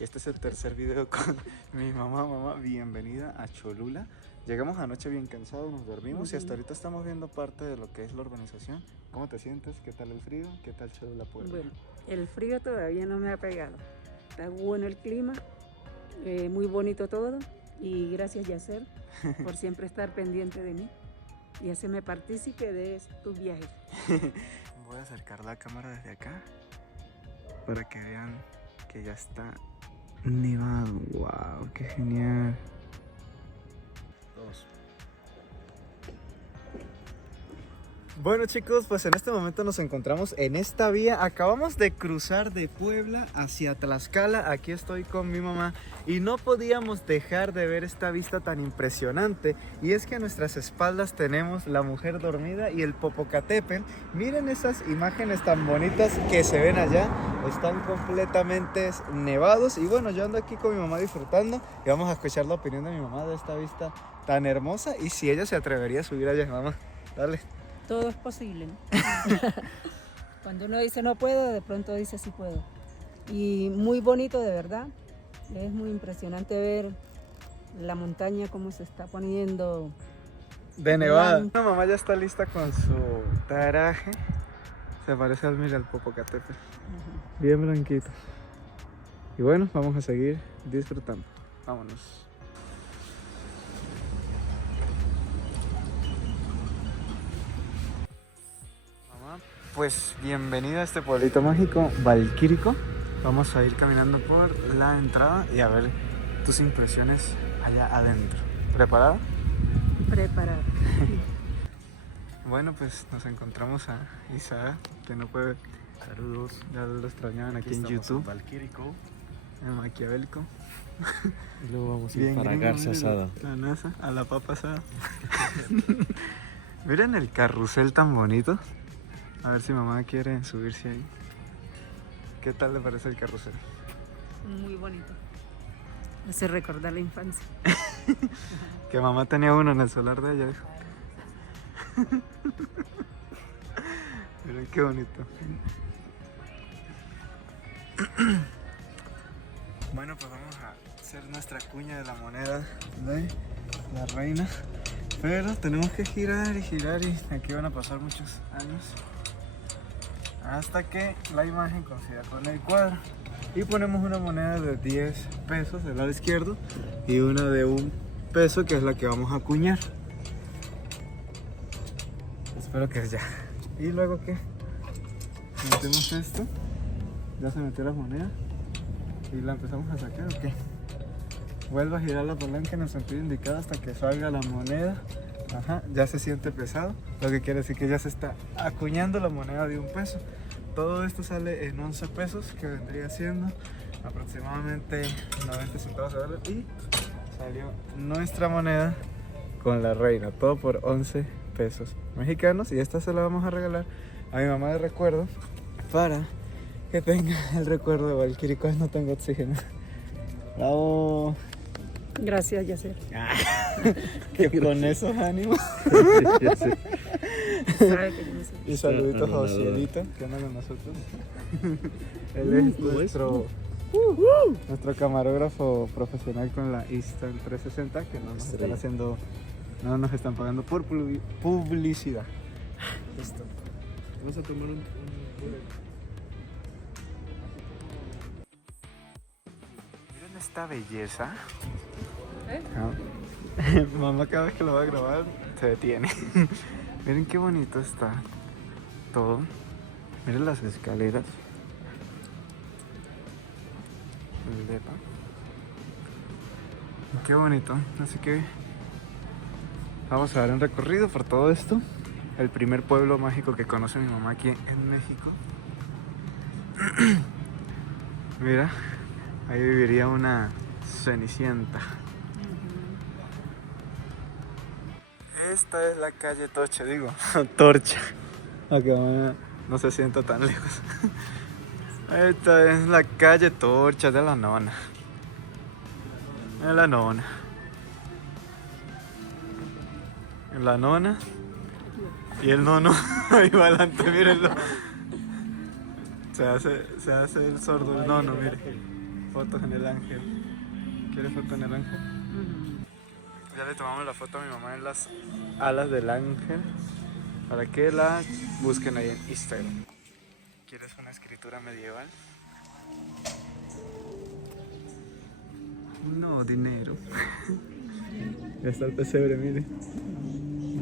Este es el tercer video con mi mamá. Mamá, bienvenida a Cholula. Llegamos anoche bien cansados, nos dormimos y hasta ahorita estamos viendo parte de lo que es la urbanización. ¿Cómo te sientes? ¿Qué tal el frío? ¿Qué tal Cholula, Puebla? Bueno, el frío todavía no me ha pegado. Está bueno el clima, muy bonito todo. Y gracias, Yacer, por siempre estar pendiente de mí y hacerme partícipe de tus viajes. Voy a acercar la cámara desde acá para que vean que ya está nevado. ¡Wow! ¡Qué genial! Bueno, chicos, pues en este momento nos encontramos en esta vía. Acabamos de cruzar de Puebla hacia Tlaxcala. Aquí estoy con mi mamá y no podíamos dejar de ver esta vista tan impresionante. Y es que a nuestras espaldas tenemos la Mujer Dormida y el Popocatépetl. Miren esas imágenes tan bonitas que se ven allá. Están completamente nevados. Y bueno, yo ando aquí con mi mamá disfrutando y vamos a escuchar la opinión de mi mamá de esta vista tan hermosa y si ella se atrevería a subir allá. Mamá, dale. Todo es posible, ¿no? Cuando uno dice no puedo, de pronto dice sí puedo. Y muy bonito, de verdad. Es muy impresionante ver la montaña cómo se está poniendo de nevada. La mamá ya está lista con su traje. Se parece al Popocatépetl. Bien blanquito. Y bueno, vamos a seguir disfrutando. Vámonos. Pues bienvenida a este pueblito mágico Valquírico. Vamos a ir caminando por la entrada y a ver tus impresiones allá adentro. ¿Preparada? Preparada. Bueno, pues nos encontramos a Isaac, que no puede. Saludos. Ya lo extrañaban aquí en YouTube. En Valquírico. En Maquiavélico. Y luego vamos a ir Bien para gringo, Garza Asada. La NASA, a la papa asada. Miren el carrusel tan bonito. A ver si mamá quiere subirse ahí. ¿Qué tal le parece el carrusel? Muy bonito. Hace recordar la infancia. Que mamá tenía uno en el solar de ella, dijo. Miren qué bonito. Bueno, pues vamos a hacer nuestra cuña de la moneda de la reina. Pero tenemos que girar y girar y aquí van a pasar muchos años hasta que la imagen coincida con el cuadro. Y ponemos una moneda de 10 pesos del lado izquierdo y una de 1 peso, que es la que vamos a acuñar. Espero que ya. Y luego que metemos esto, ya se metió la moneda y la empezamos a sacar. ¿O qué? Vuelve a girar la palanca en el sentido indicado hasta que salga la moneda. Ajá, ya se siente pesado, lo que quiere decir que ya se está acuñando la moneda de 1 peso. Todo esto sale en 11 pesos, que vendría siendo aproximadamente 90 centavos de dólar. Y salió nuestra moneda con la reina, todo por 11 pesos mexicanos. Y esta se la vamos a regalar a mi mamá de recuerdo para que tenga el recuerdo de Valquírico. No tengo oxígeno. Bravo. Gracias, Yacer. Que con esos ánimos. Ya sé. Sabe que yo no sé. Y saluditos a Anonador. Ocielito, que anda con nosotros. Él es nuestro camarógrafo profesional con la Instant 360, que no nos están haciendo, no nos están pagando por publicidad. Listo. Vamos a tomar un Miren esta belleza. ¿Eh? Mamá cada vez que lo va a grabar se detiene. Miren qué bonito está todo. Miren las escaleras. El depa. Qué bonito. Así que vamos a dar un recorrido por todo esto. El primer pueblo mágico que conoce mi mamá aquí en México. Mira, ahí viviría una Cenicienta. Esta es la calle Torcha, digo, Torcha. Aunque no se sienta tan lejos. Esta es la calle Torcha de la Nona. En la Nona. En la Nona. Y el nono ahí va adelante, mírenlo. Se hace el sordo el nono, mire. fotos en el ángel. ¿Quieres foto en el ángel? Ya le tomamos la foto a mi mamá en las alas del ángel para que la busquen ahí en Instagram. ¿Quieres una escritura medieval? No, dinero. Ya está el pesebre, mire.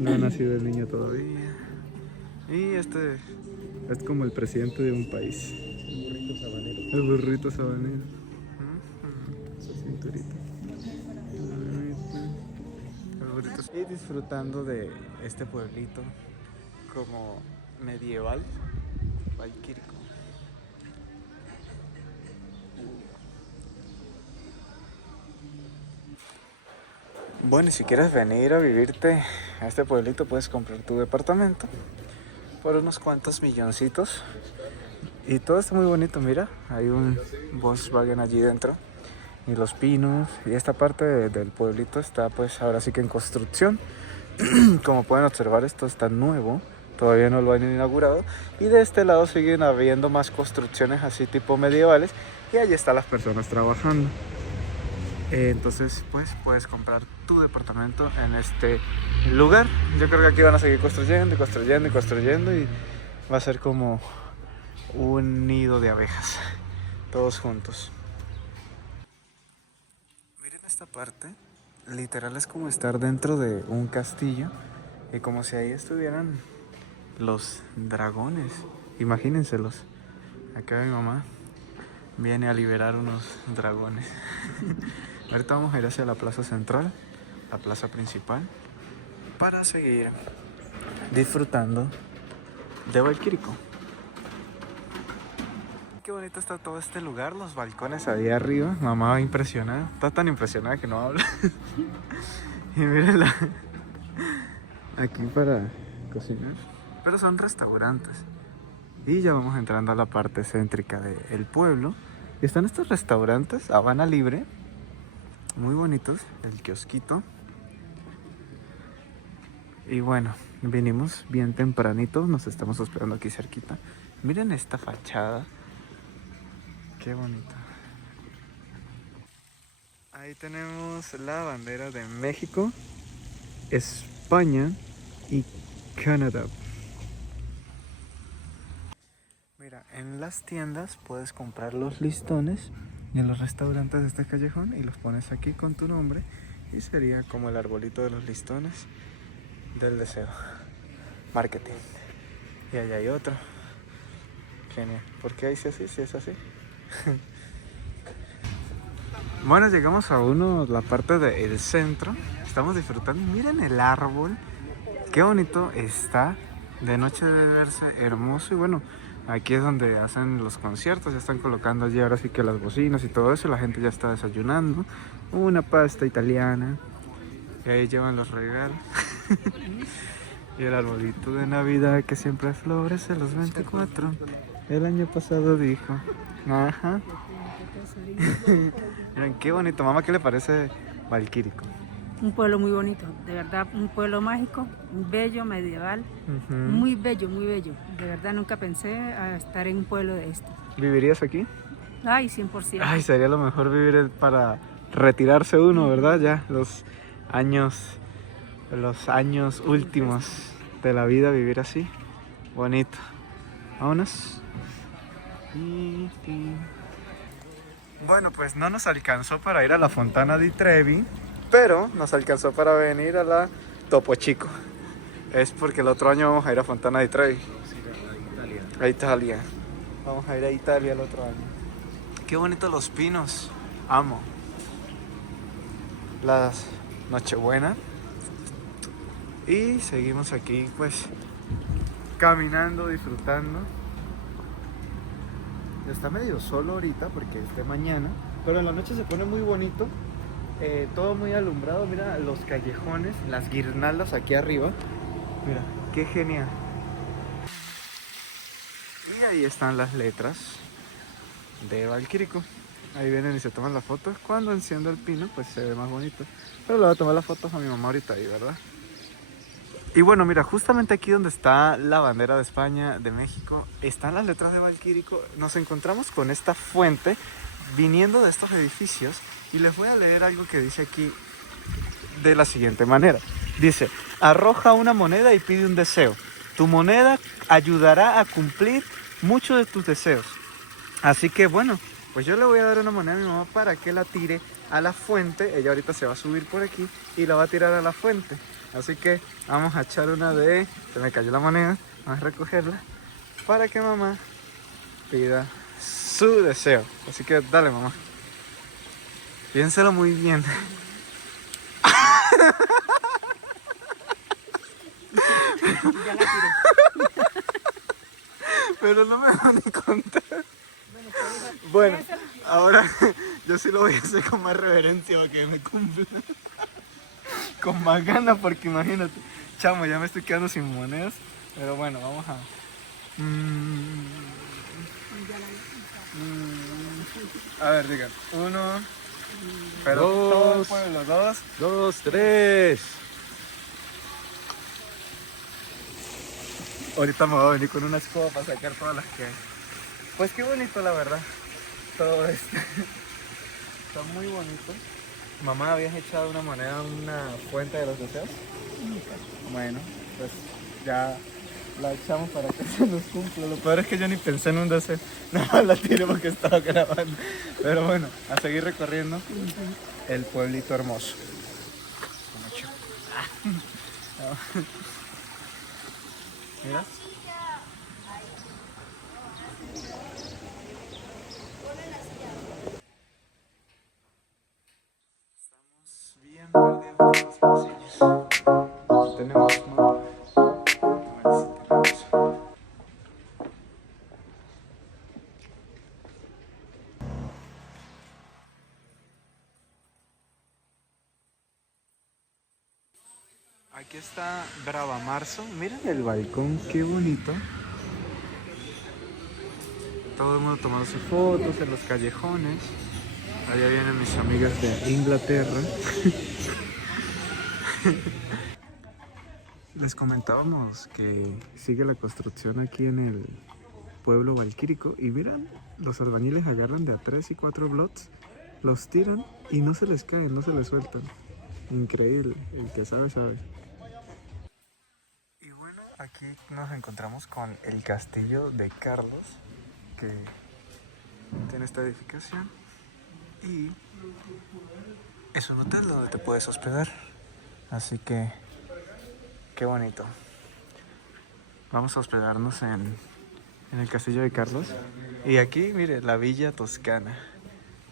No ha nacido el niño todavía. Y este es como el presidente de un país. El burrito sabanero. Su cinturita. Y disfrutando de este pueblito como medieval, Valquírico. Bueno, y si quieres venir a vivirte a este pueblito, puedes comprar tu departamento por unos cuantos milloncitos. Y todo está muy bonito, mira, hay un Volkswagen allí dentro. Y los pinos, y esta parte del pueblito está pues ahora sí que en construcción. Como pueden observar, esto está nuevo, todavía no lo han inaugurado. Y de este lado siguen habiendo más construcciones así tipo medievales. Y allí están las personas trabajando. Entonces pues puedes comprar tu departamento en este lugar. Yo creo que aquí van a seguir construyendo y construyendo y construyendo. Y va a ser como un nido de abejas, todos juntos. Miren esta parte, literal es como estar dentro de un castillo y como si ahí estuvieran los dragones, imagínenselos. Acá mi mamá viene a liberar unos dragones. Ahorita vamos a ir hacia la plaza central, la plaza principal, para seguir disfrutando de Valquírico. Qué bonito está todo este lugar, los balcones ahí arriba. Mamá va impresionada, está tan impresionada que no habla. Y mírenla, aquí para cocinar. Pero son restaurantes. Y ya vamos entrando a la parte céntrica del pueblo. Y están estos restaurantes, Habana Libre, muy bonitos, el kiosquito. Y bueno, vinimos bien tempranito, nos estamos hospedando aquí cerquita. Miren esta fachada. Qué bonito. Ahí tenemos la bandera de México, España y Canadá. Mira, en las tiendas puedes comprar los listones y en los restaurantes de este callejón y los pones aquí con tu nombre y sería como el arbolito de los listones del deseo. Marketing. Y allá hay otro. Genial. ¿Por qué dice así? Si es así. Bueno, llegamos a la parte del centro. Estamos disfrutando. Miren el árbol. Qué bonito está. De noche debe verse hermoso. Y bueno, aquí es donde hacen los conciertos. Ya están colocando allí ahora sí que las bocinas y todo eso. La gente ya está desayunando. Una pasta italiana. Y ahí llevan los regalos. Y el arbolito de Navidad que siempre florece los 24. El año pasado dijo. Ajá. Miren, qué bonito. Mamá, ¿qué le parece Valquírico? Un pueblo muy bonito, de verdad, un pueblo mágico, bello, medieval, muy bello, muy bello. De verdad nunca pensé a estar en un pueblo de esto. ¿Vivirías aquí? Ay, 100%. Ay, sería lo mejor vivir para retirarse uno, ¿verdad? Ya los años últimos de la vida, vivir así. Bonito. Vámonos. Bueno, pues no nos alcanzó para ir a la Fontana di Trevi, pero nos alcanzó para venir a la Topo Chico. Es porque el otro año vamos a ir a Fontana di Trevi. A Italia. Vamos a ir a Italia el otro año. Qué bonitos los pinos. Amo. Las Nochebuena. Y seguimos aquí pues caminando, disfrutando. Está medio solo ahorita porque es de mañana, pero en la noche se pone muy bonito, todo muy alumbrado. Mira los callejones, las guirnaldas aquí arriba. Mira, qué genial. Y ahí están las letras de Valquírico. Ahí vienen y se toman la foto. Cuando enciendo el pino pues se ve más bonito. Pero le voy a tomar las fotos a mi mamá ahorita ahí, ¿verdad? Y bueno, mira, justamente aquí donde está la bandera de España, de México, están las letras de Valquírico. Nos encontramos con esta fuente viniendo de estos edificios y les voy a leer algo que dice aquí de la siguiente manera. Dice, arroja una moneda y pide un deseo. Tu moneda ayudará a cumplir muchos de tus deseos. Así que bueno, pues yo le voy a dar una moneda a mi mamá para que la tire a la fuente. Ella ahorita se va a subir por aquí y la va a tirar a la fuente. Así que vamos a echar una de... Se me cayó la moneda, vamos a recogerla para que mamá pida su deseo. Así que dale, mamá. Piénselo muy bien. Ya la tiré. Pero no me van a contar. Bueno, ahora yo sí lo voy a hacer con más reverencia para que me cumpla. Con más ganas, porque imagínate, chamo, ya me estoy quedando sin monedas. Pero bueno, vamos a... A ver, digan, 1, pero todo el pueblo, 2, 2, 3. Ahorita me voy a venir con una escoba para sacar todas las que hay. Pues qué bonito, la verdad, todo esto. Está muy bonito. Mamá, ¿habías echado una moneda a una fuente de los deseos? Bueno, pues ya la echamos para que se nos cumpla. Lo peor es que yo ni pensé en un deseo. No, la tiré porque estaba grabando. Pero bueno, a seguir recorriendo el pueblito hermoso. Mira. Estamos bien perdidos por los pasillos. Tenemos mapa. A ver si tenemos. Aquí está Brava Marzo. Miren el balcón, qué bonito. Todo el mundo tomando fotos en los callejones. Allá vienen mis amigas de Inglaterra. Les comentábamos que sigue la construcción aquí en el pueblo valquírico. Y miran, los albañiles agarran de a 3 y 4 blocks, los tiran y no se les caen, no se les sueltan. Increíble, el que sabe, sabe. Y bueno, aquí nos encontramos con el castillo de Carlos, que tiene esta edificación. Y es un hotel donde te puedes hospedar. Así que, qué bonito. Vamos a hospedarnos en el castillo de Carlos. Y aquí, mire, la villa toscana.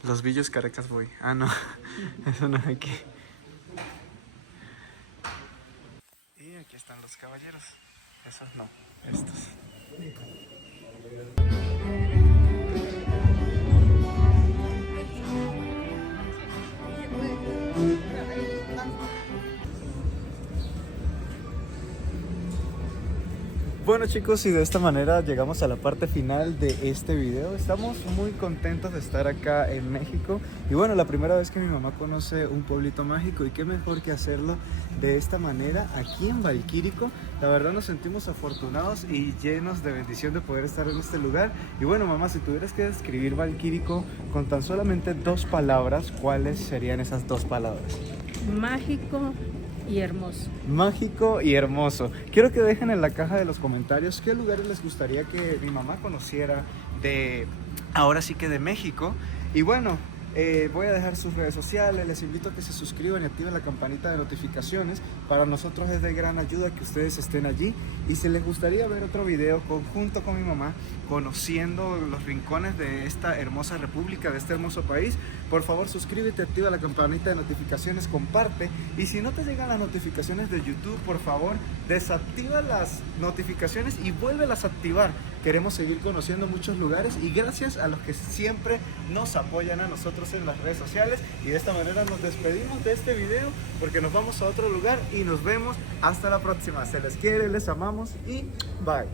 Los villos Caracas Boy. Ah, no, eso no es aquí. Y aquí están los caballeros. Esos no, estos. Bueno chicos, y de esta manera llegamos a la parte final de este video. Estamos muy contentos de estar acá en México. Y bueno, la primera vez que mi mamá conoce un pueblito mágico, y qué mejor que hacerlo de esta manera aquí en Valquírico. La verdad nos sentimos afortunados y llenos de bendición de poder estar en este lugar. Y bueno mamá, si tuvieras que describir Valquírico con tan solamente 2 palabras, ¿cuáles serían esas 2 palabras? Mágico y hermoso. Mágico y hermoso. Quiero que dejen en la caja de los comentarios qué lugares les gustaría que mi mamá conociera de, ahora sí que de México. Y bueno, voy a dejar sus redes sociales, les invito a que se suscriban y activen la campanita de notificaciones. Para nosotros es de gran ayuda que ustedes estén allí. Y si les gustaría ver otro video junto con mi mamá, conociendo los rincones de esta hermosa república, de este hermoso país, por favor suscríbete, activa la campanita de notificaciones, comparte. Y si no te llegan las notificaciones de YouTube, por favor desactiva las notificaciones y vuélvelas a activar. Queremos seguir conociendo muchos lugares, y gracias a los que siempre nos apoyan a nosotros en las redes sociales. Y de esta manera nos despedimos de este video, porque nos vamos a otro lugar y nos vemos hasta la próxima. Se les quiere, les amamos y bye.